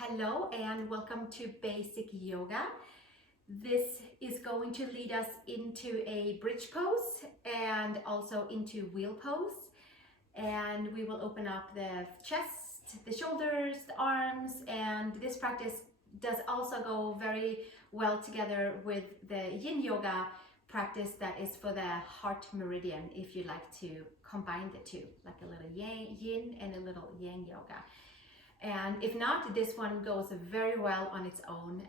Hello and welcome to Basic Yoga. This is going to lead us into a bridge pose and also into wheel pose. And we will open up the chest, the shoulders, the arms, and this practice does also go very well together with the Yin Yoga practice that is for the Heart Meridian, if you like to combine the two, like a little yin and a little yang yoga. And if not, this one goes very well on its own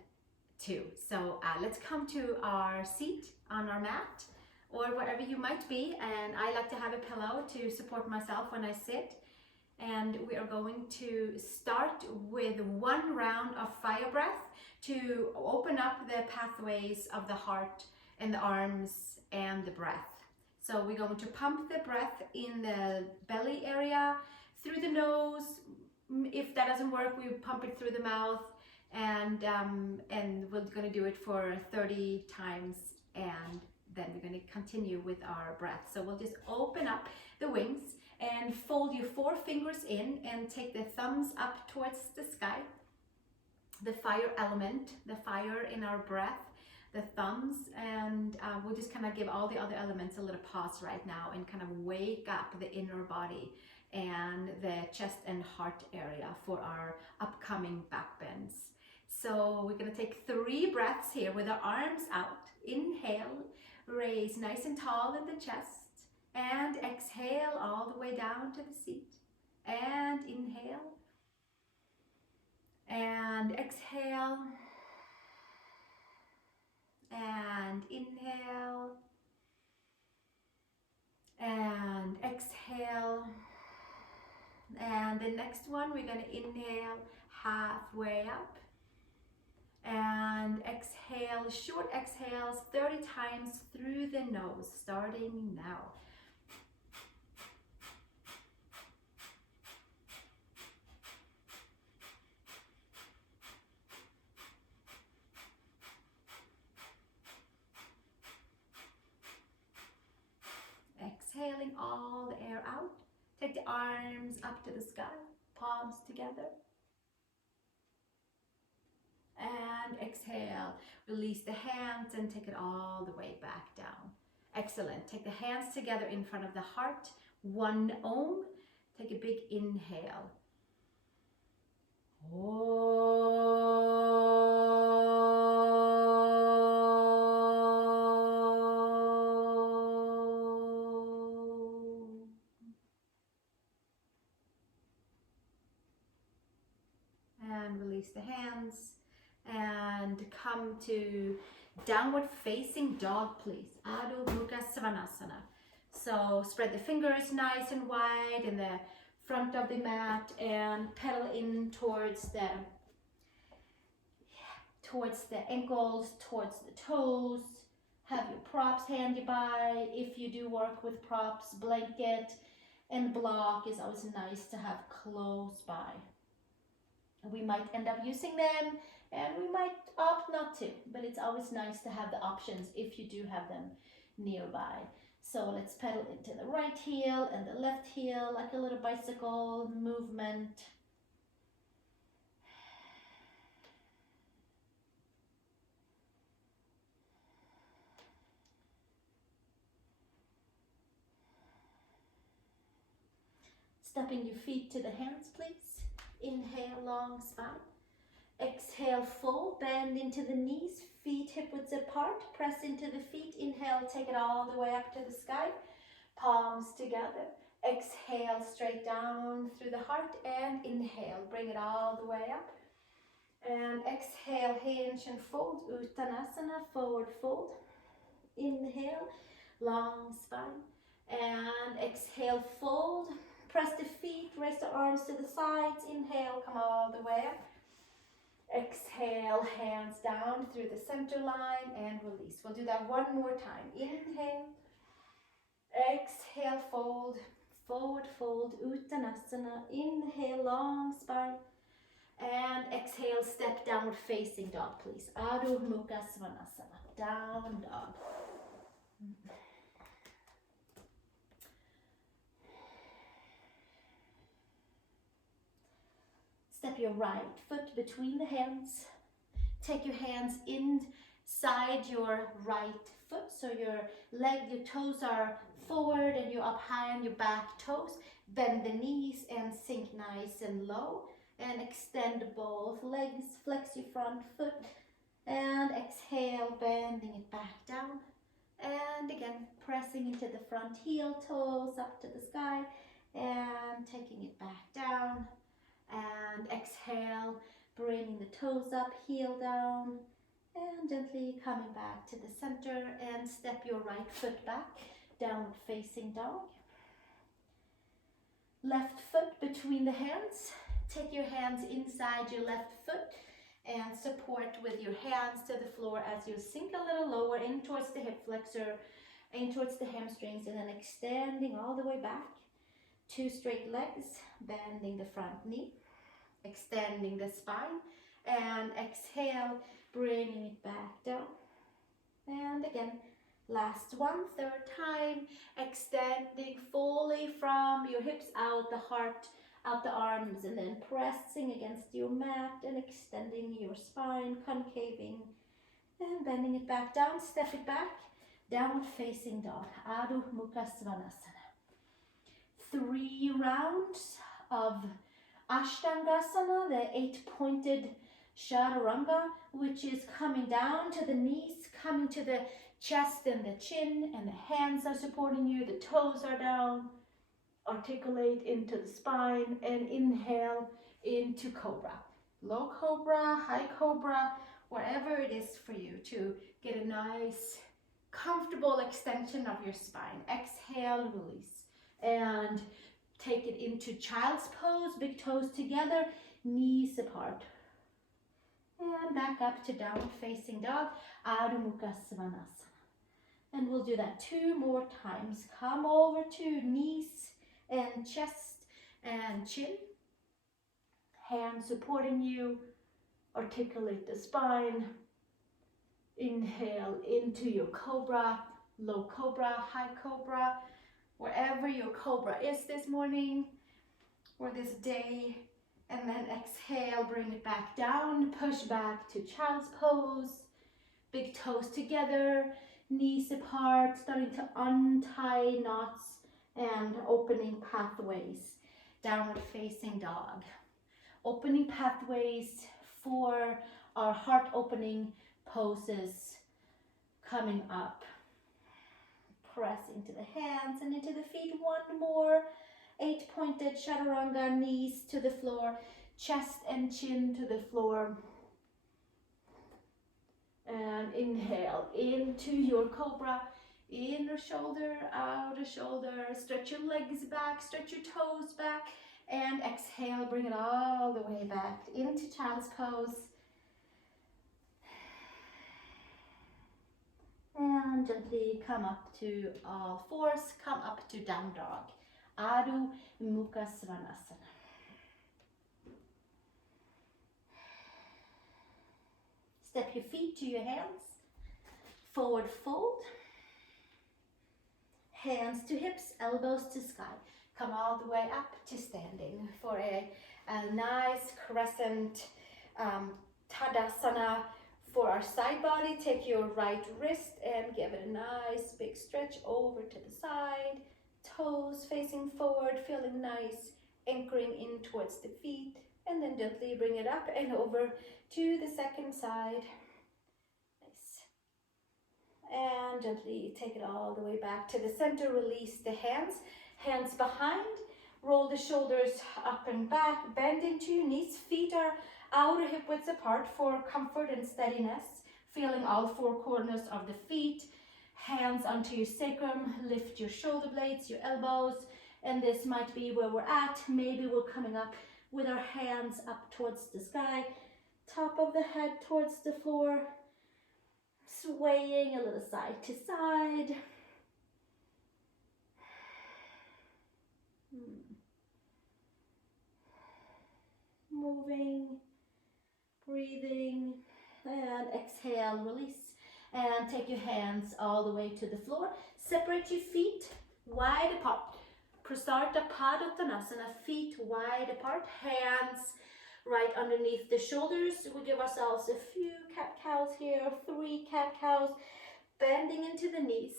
too. So let's come to our seat on our mat or wherever you might be. And I like to have a pillow to support myself when I sit. And we are going to start with one round of fire breath to open up the pathways of the heart and the arms and the breath. So we're going to pump the breath in the belly area, through the nose. If that doesn't work, we pump it through the mouth, and we're going to do it for 30 times, and then we're going to continue with our breath. So we'll just open up the wings and fold your 4 fingers in and take the thumbs up towards the sky. The fire element, the fire in our breath, the thumbs, and we'll just kind of give all the other elements a little pause right now and kind of wake up the inner body and the chest and heart area for our upcoming back bends. So we're going to take 3 breaths here with our arms out. Inhale, raise nice and tall in the chest, and exhale all the way down to the seat. And inhale, and exhale, and inhale, and exhale. And the next one, we're going to inhale halfway up and exhale, short exhales 30 times through the nose, starting now. Exhaling all the air out. Take the arms up to the sky, palms together. And exhale, release the hands and take it all the way back down. Excellent. Take the hands together in front of the heart. 1 Om. Take a big inhale. And release the hands and come to downward facing dog, please. Urdhva Dhanurasana. So spread the fingers nice and wide in the front of the mat and pedal in towards the ankles, towards the toes. Have your props handy by. If you do work with props, blanket and block is always nice to have close by. We might end up using them and we might opt not to, but it's always nice to have the options if you do have them nearby. So let's pedal into the right heel and the left heel like a little bicycle movement. Stepping your feet to the hands, please. Inhale, long spine. Exhale, full, bend into the knees, feet hip width apart, press into the feet. Inhale, take it all the way up to the sky, palms together. Exhale, straight down through the heart, and inhale, bring it all the way up. And exhale, hinge and fold, Uttanasana, forward fold. Inhale, long spine, and exhale, fold. Press the feet, raise the arms to the sides. Inhale, come all the way up. Exhale, hands down through the center line and release. We'll do that one more time. Inhale. Exhale, fold. Forward fold, Uttanasana. Inhale, long spine. And exhale, step downward facing dog, please. Adho Mukha Svanasana. Down dog. Step your right foot between the hands. Take your hands inside your right foot, so your toes are forward and you're up high on your back toes. Bend the knees and sink nice and low. And extend both legs, flex your front foot. And exhale, bending it back down. And again, pressing into the front heel, toes up to the sky. And taking it back down. And exhale, bringing the toes up, heel down, and gently coming back to the center, and step your right foot back, downward facing dog. Left foot between the hands. Take your hands inside your left foot and support with your hands to the floor as you sink a little lower in towards the hip flexor, in towards the hamstrings, and then extending all the way back. 2 straight legs, bending the front knee, extending the spine, and exhale, bringing it back down. And again, last one, third time, extending fully from your hips out, the heart, out the arms, and then pressing against your mat and extending your spine, concaving, and bending it back down. Step it back, downward facing dog, Adho Mukha Svanasana. 3 rounds of Ashtangasana, the 8-pointed Chaturanga, which is coming down to the knees, coming to the chest and the chin, and the hands are supporting you, the toes are down. Articulate into the spine and inhale into Cobra. Low Cobra, High Cobra, wherever it is for you to get a nice, comfortable extension of your spine. Exhale, release. And take it into child's pose, big toes together, knees apart. And back up to downward facing dog, Adho Mukha Svanasana. And we'll do that 2 more times. Come over to knees and chest and chin. Hands supporting you, articulate the spine. Inhale into your Cobra, Low Cobra, High Cobra. Wherever your Cobra is this morning or this day, and then exhale, bring it back down, push back to child's pose, big toes together, knees apart, starting to untie knots and opening pathways, downward facing dog. Opening pathways for our heart opening poses coming up. Press into the hands and into the feet. 1 more. 8-pointed Chaturanga, knees to the floor, chest and chin to the floor. And inhale into your Cobra. Inner shoulder, outer shoulder. Stretch your legs back, stretch your toes back. And exhale, bring it all the way back into child's pose. And gently come up to all fours, come up to down dog. Adho Mukha Svanasana. Step your feet to your hands. Forward fold. Hands to hips, elbows to sky. Come all the way up to standing for a nice crescent Tadasana. For our side body, take your right wrist and give it a nice big stretch over to the side. Toes facing forward, feeling nice, anchoring in towards the feet. And then gently bring it up and over to the second side. Nice. And gently take it all the way back to the center. Release the hands. Hands behind. Roll the shoulders up and back. Bend into your knees. Feet are outer hip widths apart for comfort and steadiness. Feeling all 4 corners of the feet. Hands onto your sacrum. Lift your shoulder blades, your elbows. And this might be where we're at. Maybe we're coming up with our hands up towards the sky. Top of the head towards the floor. Swaying a little side to side. Moving, breathing, and exhale, release. And take your hands all the way to the floor. Separate your feet wide apart. Prasarta Padottanasana, feet wide apart, hands right underneath the shoulders. We give ourselves a few cat-cows here, 3 cat-cows, bending into the knees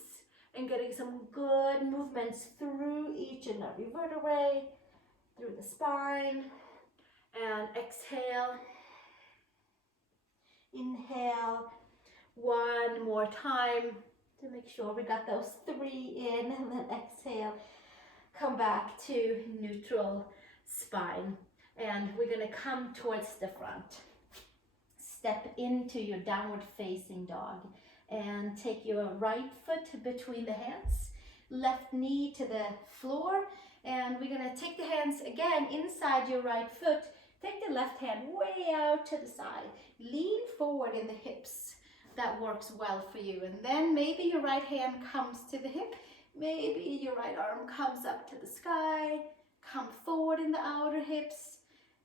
and getting some good movements through each and every vertebrae, through the spine. And exhale, inhale, one more time to make sure we got those 3 in, and then exhale, come back to neutral spine. And we're going to come towards the front. Step into your downward facing dog and take your right foot between the hands, left knee to the floor, and we're going to take the hands again inside your right foot. Take the left hand way out to the side. Lean forward in the hips. That works well for you. And then maybe your right hand comes to the hip. Maybe your right arm comes up to the sky. Come forward in the outer hips.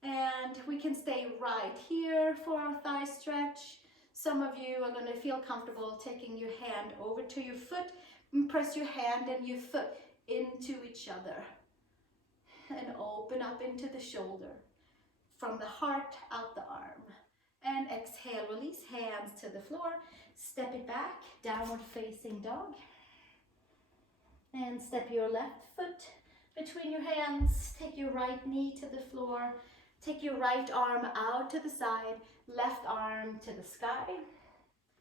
And we can stay right here for our thigh stretch. Some of you are going to feel comfortable taking your hand over to your foot. And press your hand and your foot into each other. And open up into the shoulder. From the heart, out the arm. And exhale, release hands to the floor. Step it back, downward facing dog. And step your left foot between your hands. Take your right knee to the floor. Take your right arm out to the side, left arm to the sky.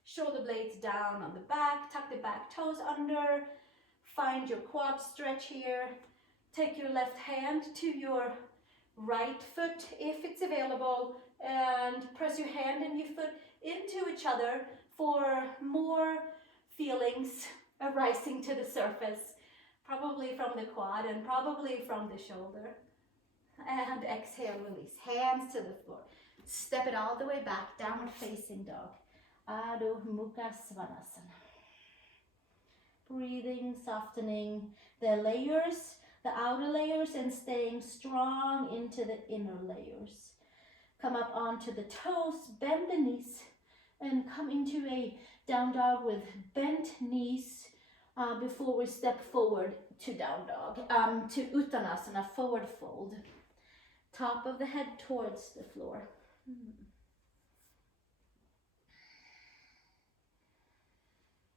Shoulder blades down on the back, tuck the back toes under. Find your quad stretch here. Take your left hand to your right foot if it's available, and press your hand and your foot into each other for more feelings arising to the surface, probably from the quad and probably from the shoulder. And exhale, release hands to the floor. Step it all the way back, downward facing dog. Adho Mukha Svanasana. Breathing, softening the layers, the outer layers, and staying strong into the inner layers. Come up onto the toes, bend the knees, and come into a down dog with bent knees before we step forward to down dog, to Uttanasana, forward fold. Top of the head towards the floor.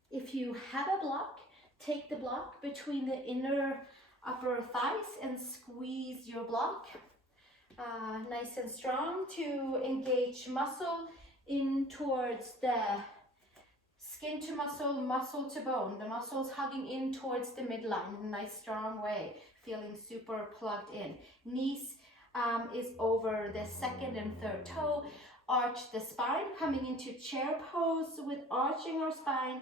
If you have a block, take the block between the inner upper thighs and squeeze your block nice and strong to engage muscle in towards the skin to muscle, muscle to bone. The muscles hugging in towards the midline in a nice strong way, feeling super plugged in. Knees is over the second and third toe. Arch the spine, coming into chair pose with arching our spine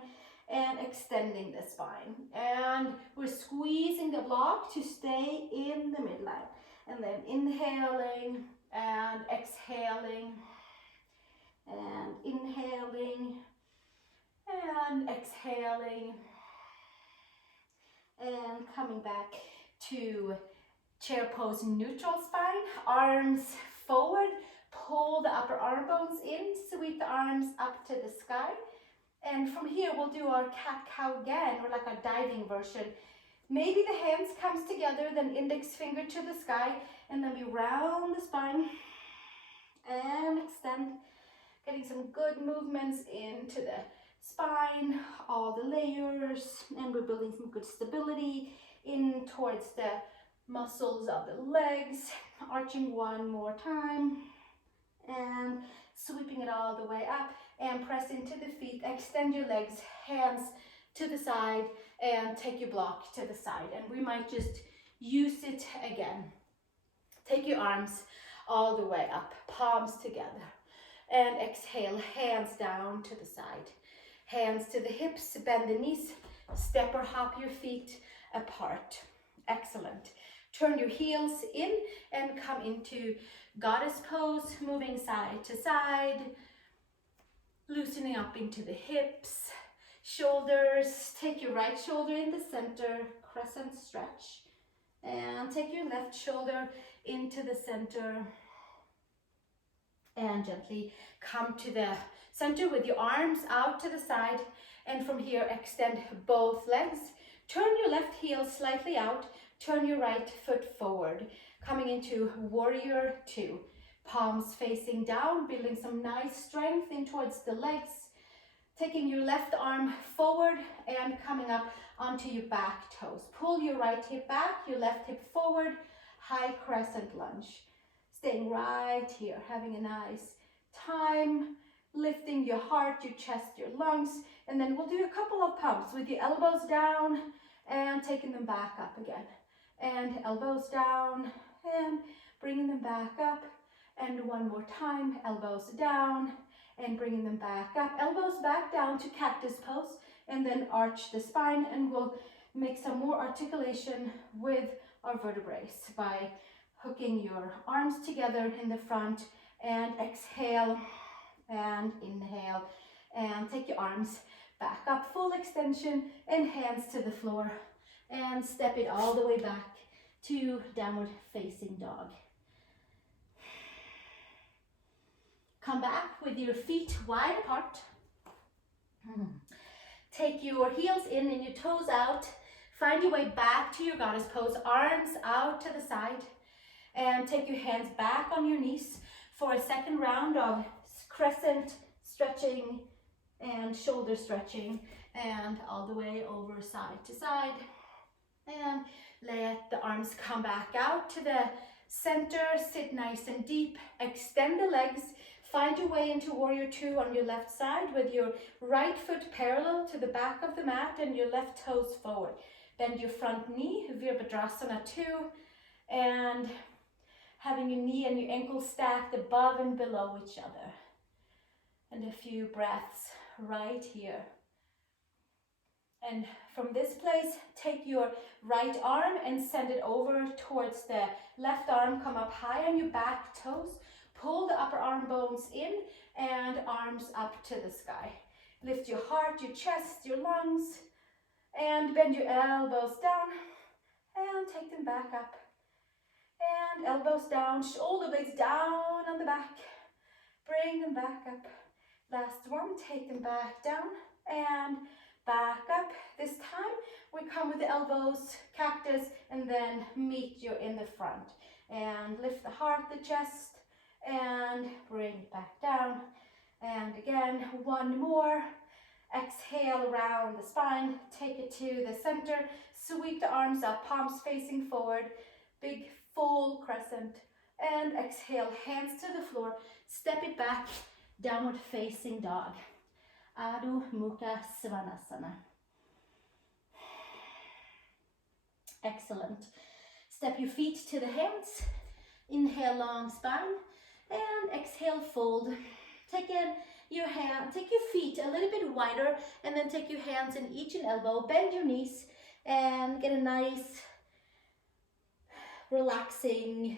and extending the spine. And we're squeezing the block to stay in the midline. And then inhaling and exhaling and inhaling and exhaling and coming back to chair pose, neutral spine, arms forward, pull the upper arm bones in, sweep the arms up to the sky. And from here, we'll do our cat-cow again, or like a diving version. Maybe the hands comes together, then index finger to the sky, and then we round the spine and extend, getting some good movements into the spine, all the layers, and we're building some good stability in towards the muscles of the legs, arching one more time, and sweeping it all the way up, and press into the feet, extend your legs, hands to the side, and take your block to the side. And we might just use it again. Take your arms all the way up, palms together, and exhale, hands down to the side. Hands to the hips, bend the knees, step or hop your feet apart. Excellent. Turn your heels in and come into goddess pose, moving side to side, loosening up into the hips, shoulders. Take your right shoulder in the center, crescent stretch, and take your left shoulder into the center, and gently come to the center with your arms out to the side, and from here extend both legs. Turn your left heel slightly out, turn your right foot forward, coming into warrior two. palms facing down, building some nice strength in towards the legs. Taking your left arm forward and coming up onto your back toes. Pull your right hip back, your left hip forward, high crescent lunge. Staying right here, having a nice time, lifting your heart, your chest, your lungs, and then we'll do a couple of pumps with your elbows down and taking them back up again. And elbows down and bringing them back up. And one more time, elbows down and bringing them back up. Elbows back down to cactus pose and then arch the spine, and we'll make some more articulation with our vertebrae by hooking your arms together in the front and exhale and inhale and take your arms back up, full extension and hands to the floor, and step it all the way back to downward facing dog. Come back with your feet wide apart. Take your heels in and your toes out. Find your way back to your goddess pose, arms out to the side, and take your hands back on your knees for a second round of crescent stretching and shoulder stretching, and all the way over side to side. And let the arms come back out to the center, sit nice and deep, extend the legs, find your way into warrior two on your left side with your right foot parallel to the back of the mat and your left toes forward. Bend your front knee, Virabhadrasana 2, and having your knee and your ankle stacked above and below each other. And a few breaths right here. And from this place, take your right arm and send it over towards the left arm. Come up high on your back toes. Pull the upper arm bones in and arms up to the sky. Lift your heart, your chest, your lungs, and bend your elbows down and take them back up. And elbows down, shoulder blades down on the back. Bring them back up. Last one, take them back down and back up. This time we come with the elbows, cactus, and then meet you in the front. And lift the heart, the chest, and bring it back down. And again, one more. Exhale around the spine, take it to the center, sweep the arms up, palms facing forward, big full crescent, and exhale, hands to the floor, step it back, downward facing dog. Adho Mukha Svanasana. Excellent. Step your feet to the hands, inhale long spine, and exhale fold. Take your feet a little bit wider, and then take your hands in each and elbow, bend your knees, and get a nice relaxing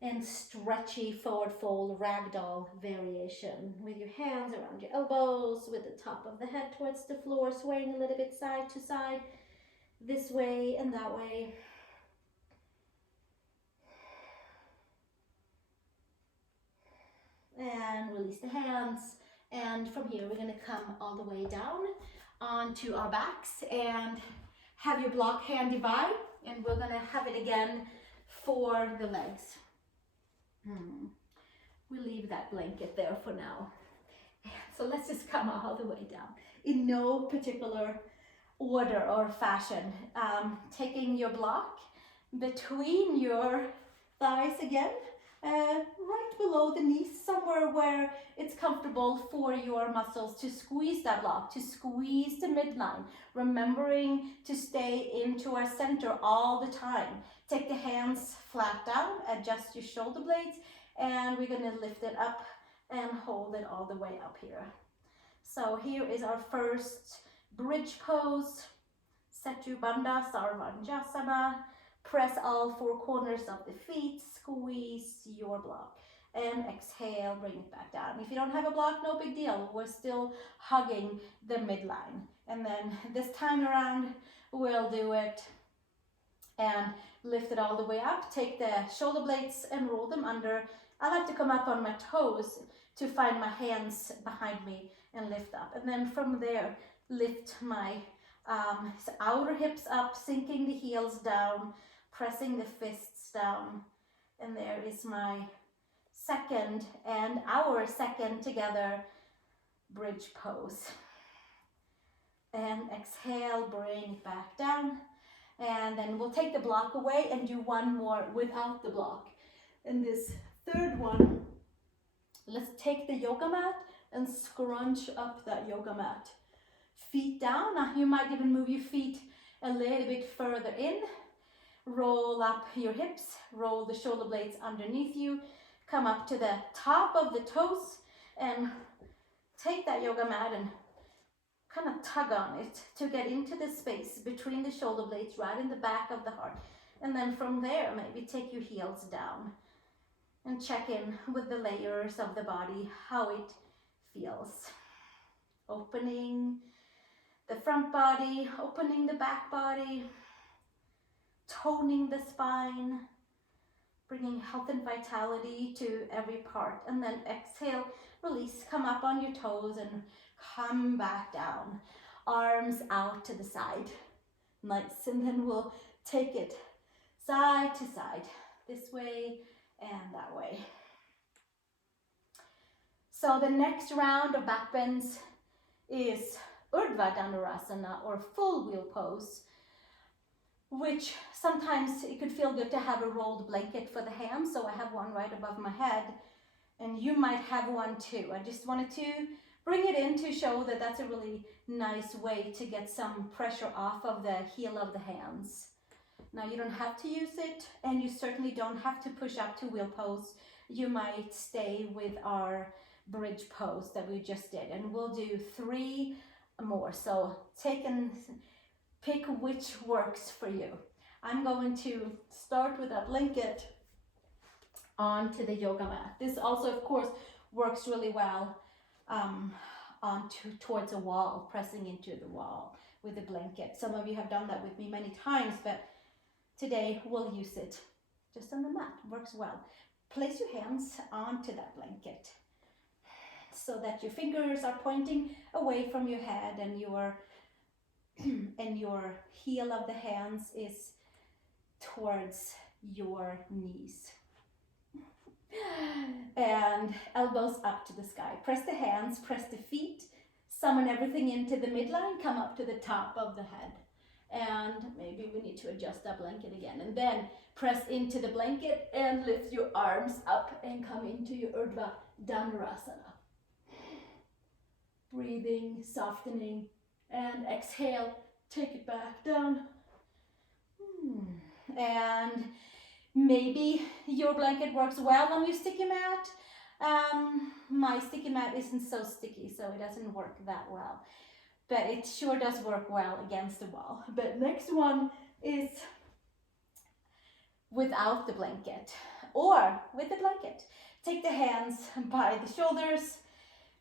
and stretchy forward fold ragdoll variation with your hands around your elbows, with the top of the head towards the floor, swaying a little bit side to side, this way and that way. And release the hands, and from here we're going to come all the way down onto our backs and have your block hand divide, and we're going to have it again for the legs. We'll leave that blanket there for now. So let's just come all the way down in no particular order or fashion. Taking your block between your thighs again, right below the knees, somewhere where it's comfortable for your muscles to squeeze that block, to squeeze the midline, remembering to stay into our center all the time. Take the hands flat down, adjust your shoulder blades, and we're going to lift it up and hold it all the way up here. So here is our first bridge pose, Setu Bandha Sarvanjasana. Press all four corners of the feet, squeeze your block, and exhale, bring it back down. If you don't have a block, no big deal. We're still hugging the midline. And then this time around, we'll do it and lift it all the way up. Take the shoulder blades and roll them under. I like to come up on my toes to find my hands behind me and lift up. And then from there, lift my outer hips up, sinking the heels down, pressing the fists down. And there is my second and our second together bridge pose. And exhale, bring it back down. And then we'll take the block away and do one more without the block. And this third one, let's take the yoga mat and scrunch up that yoga mat. Feet down. Now you might even move your feet a little bit further in. Roll up your hips, roll the shoulder blades underneath you. Come up to the top of the toes and take that yoga mat and kind of tug on it to get into the space between the shoulder blades, right in the back of the heart. And then from there, maybe take your heels down and check in with the layers of the body, how it feels. Opening the front body, opening the back body, toning the spine, bringing health and vitality to every part. And then exhale, release, come up on your toes and come back down. Arms out to the side. Nice. And then we'll take it side to side, this way and that way. So the next round of back bends is Urdhva Dhanurasana, or full wheel pose, which sometimes it could feel good to have a rolled blanket for the hands. So I have one right above my head, and you might have one too. I just wanted to bring it in to show that that's a really nice way to get some pressure off of the heel of the hands. Now you don't have to use it, and you certainly don't have to push up to wheel pose. You might stay with our bridge pose that we just did, and we'll do 3 more. So take and pick which works for you. I'm going to start with a blanket onto the yoga mat. This also, of course, works really well towards a wall, pressing into the wall with a blanket. Some of you have done that with me many times, but today we'll use it just on the mat. Works well. Place your hands onto that blanket so that your fingers are pointing away from your head, and your heel of the hands is towards your knees. And elbows up to the sky. Press the hands, press the feet, summon everything into the midline, come up to the top of the head. And maybe we need to adjust that blanket again. And then press into the blanket and lift your arms up and come into your Urdhva Dhanurasana. Breathing, softening, and exhale, take it back down. And maybe your blanket works well on your sticky mat. My sticky mat isn't so sticky, so it doesn't work that well. But it sure does work well against the wall. But next one is without the blanket or with the blanket. Take the hands by the shoulders,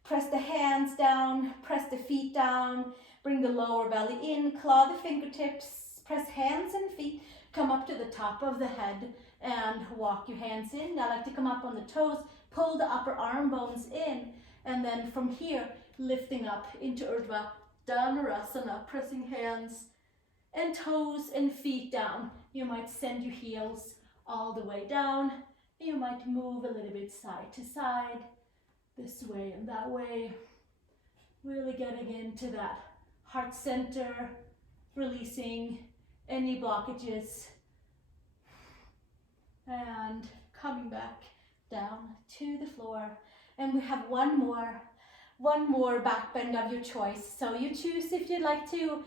press the hands down, press the feet down, bring the lower belly in, claw the fingertips, press hands and feet, come up to the top of the head and walk your hands in. I like to come up on the toes, pull the upper arm bones in, and then from here, lifting up into Urdhva Dhanurasana, pressing hands and toes and feet down. You might send your heels all the way down. You might move a little bit side to side, this way and that way. Really getting into that heart center, releasing any blockages, and coming back down to the floor. And we have one more back bend of your choice. So you choose if you'd like to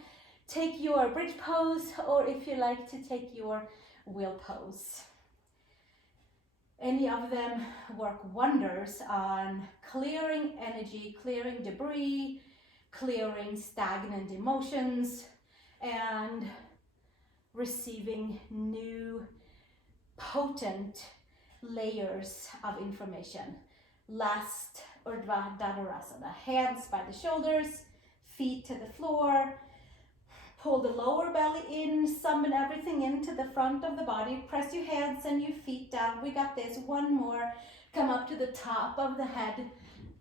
take your bridge pose or if you like to take your wheel pose. Any of them work wonders on clearing energy, clearing debris, clearing stagnant emotions, and receiving new potent layers of information. Last Urdhva Dhanurasana. Hands by the shoulders, feet to the floor. Pull the lower belly in, summon everything into the front of the body. Press your hands and your feet down. We got this. One more. Come up to the top of the head.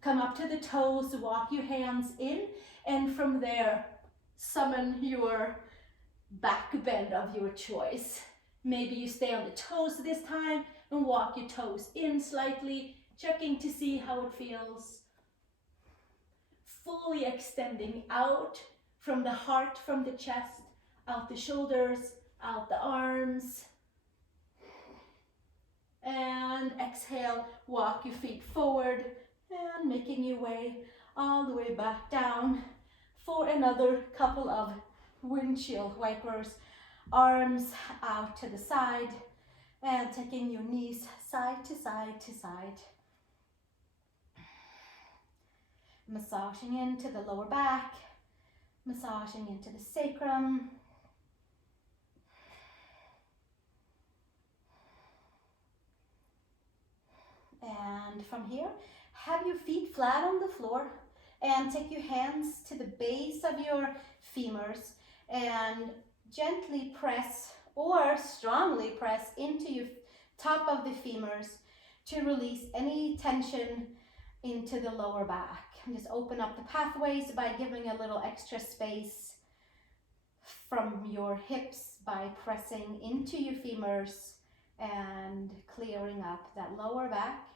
Come up to the toes. Walk your hands in. And from there, summon your back bend of your choice. Maybe you stay on the toes this time and walk your toes in slightly Checking to see how it feels. Fully extending out from the heart, from the chest, out the shoulders, out the arms. And exhale, walk your feet forward and making your way all the way back down for another couple of windshield wipers. Arms out to the side and taking your knees side to side to side. Massaging into the lower back, massaging into the sacrum. And from here, have your feet flat on the floor and take your hands to the base of your femurs and gently press or strongly press into your top of the femurs to release any tension into the lower back. And just open up the pathways by giving a little extra space from your hips by pressing into your femurs and clearing up that lower back.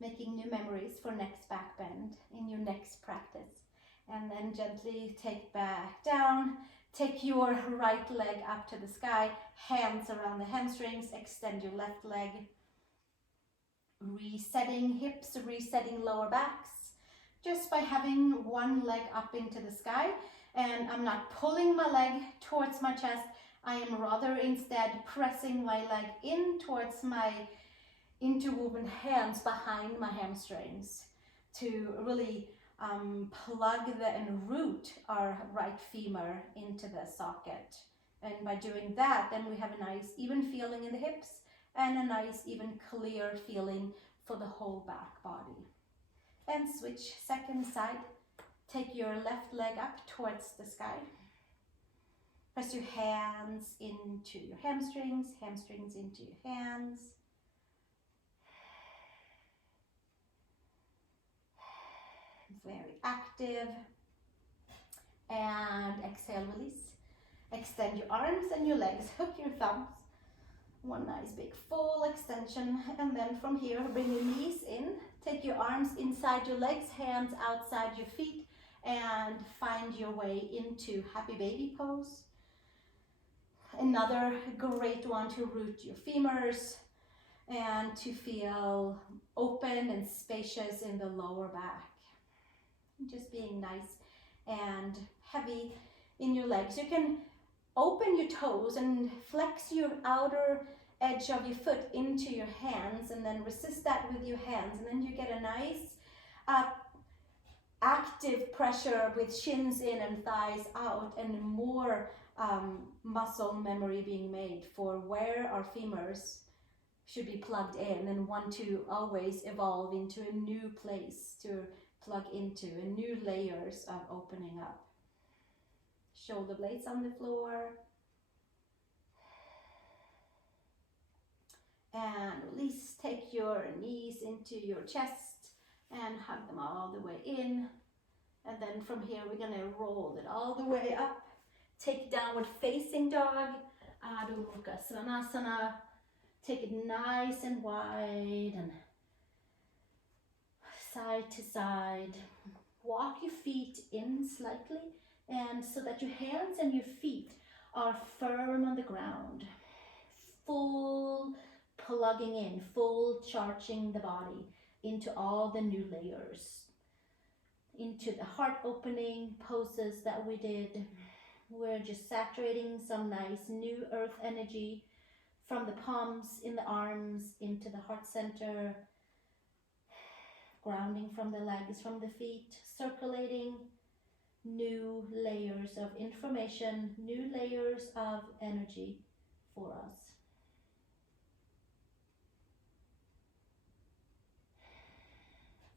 Making new memories for next back bend in your next practice. And then gently take back down. Take your right leg up to the sky, hands around the hamstrings, extend your left leg. Resetting hips, resetting lower backs, just by having one leg up into the sky. And I'm not pulling my leg towards my chest. I am rather instead pressing my leg in towards my interwoven hands behind my hamstrings to really plug and root our right femur into the socket. And by doing that, then we have a nice even feeling in the hips and a nice even clear feeling for the whole back body. And switch second side. Take your left leg up towards the sky. Press your hands into your hamstrings, hamstrings into your hands. Very active. And exhale, release. Extend your arms and your legs, hook your thumbs. One nice big full extension. And then from here, bring your knees in. Take your arms inside your legs, hands outside your feet. And find your way into happy baby pose. Another great one to root your femurs and to feel open and spacious in the lower back. Just being nice and heavy in your legs. You can open your toes and flex your outer edge of your foot into your hands and then resist that with your hands. And then you get a nice active pressure with shins in and thighs out and more muscle memory being made for where our femurs should be plugged in and want to always evolve into a new place to plug into and new layers of opening up. Shoulder blades on the floor. And release, take your knees into your chest and hug them all the way in. And then from here we're going to roll it all the way up. Take downward facing dog, Urdhva Dhanurasana. Take it nice and wide and side to side. Walk your feet in slightly and so that your hands and your feet are firm on the ground. Full plugging in, full charging the body into all the new layers. Into the heart opening poses that we did. We're just saturating some nice new earth energy from the palms in the arms into the heart center. Grounding from the legs, from the feet, circulating new layers of information, new layers of energy for us.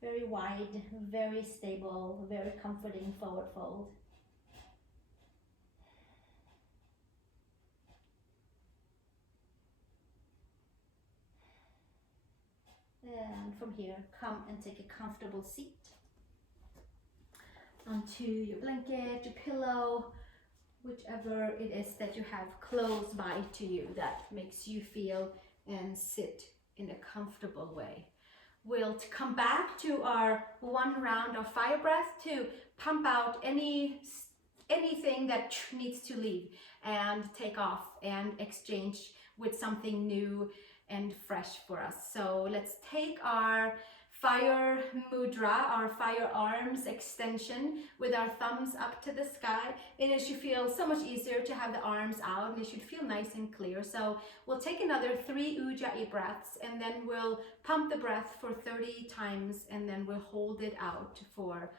Very wide, very stable, very comforting forward fold. And from here, come and take a comfortable seat onto your blanket, your pillow, whichever it is that you have close by to you that makes you feel and sit in a comfortable way. we'll come back to our one round of fire breath to pump out anything that needs to leave and take off and exchange with something new and fresh for us. So let's take our fire mudra, our fire arms extension with our thumbs up to the sky. And it should feel so much easier to have the arms out, and it should feel nice and clear. So we'll take another 3 ujjayi breaths, and then we'll pump the breath for 30 times, and then we'll hold it out for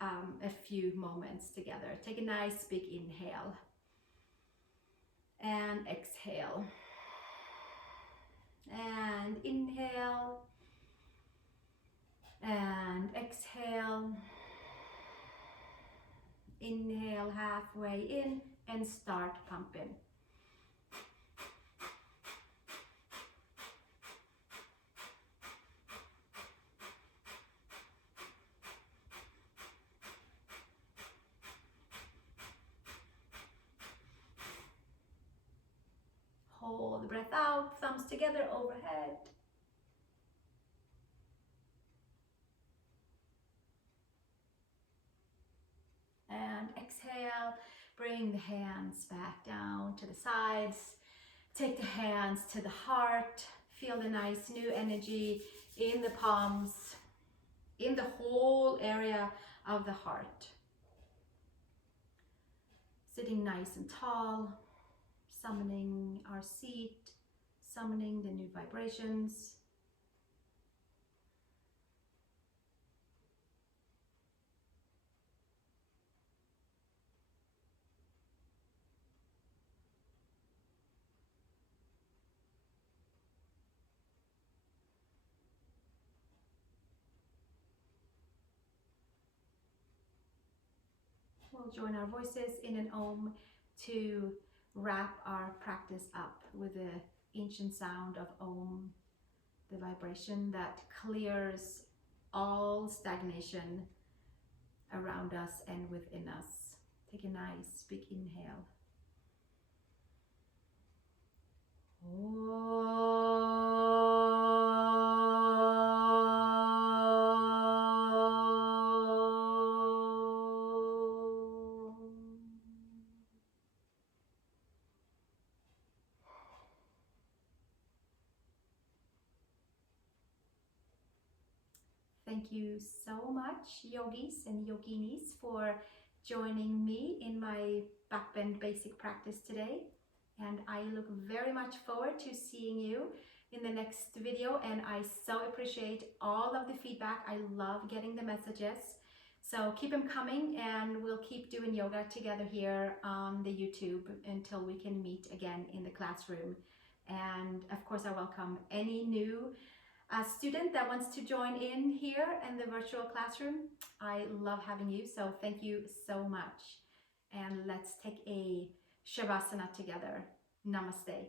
a few moments together. Take a nice big inhale and exhale. And inhale and exhale. Inhale halfway in and start pumping. Hold the breath out, thumbs together overhead. And exhale, bring the hands back down to the sides. Take the hands to the heart. Feel the nice new energy in the palms, in the whole area of the heart. Sitting nice and tall, summoning our seat, summoning the new vibrations. We'll join our voices in an Om to wrap our practice up with the ancient sound of Om, the vibration that clears all stagnation around us and within us. Take a nice big inhale. Thank you so much, yogis and yoginis, for joining me in my backbend basic practice today. And I look very much forward to seeing you in the next video. And I so appreciate all of the feedback. I love getting the messages. So keep them coming, and we'll keep doing yoga together here on the YouTube until we can meet again in the classroom. And of course, I welcome any new student that wants to join in here in the virtual classroom. I love having you, so thank you so much. And let's take a Shavasana together. Namaste.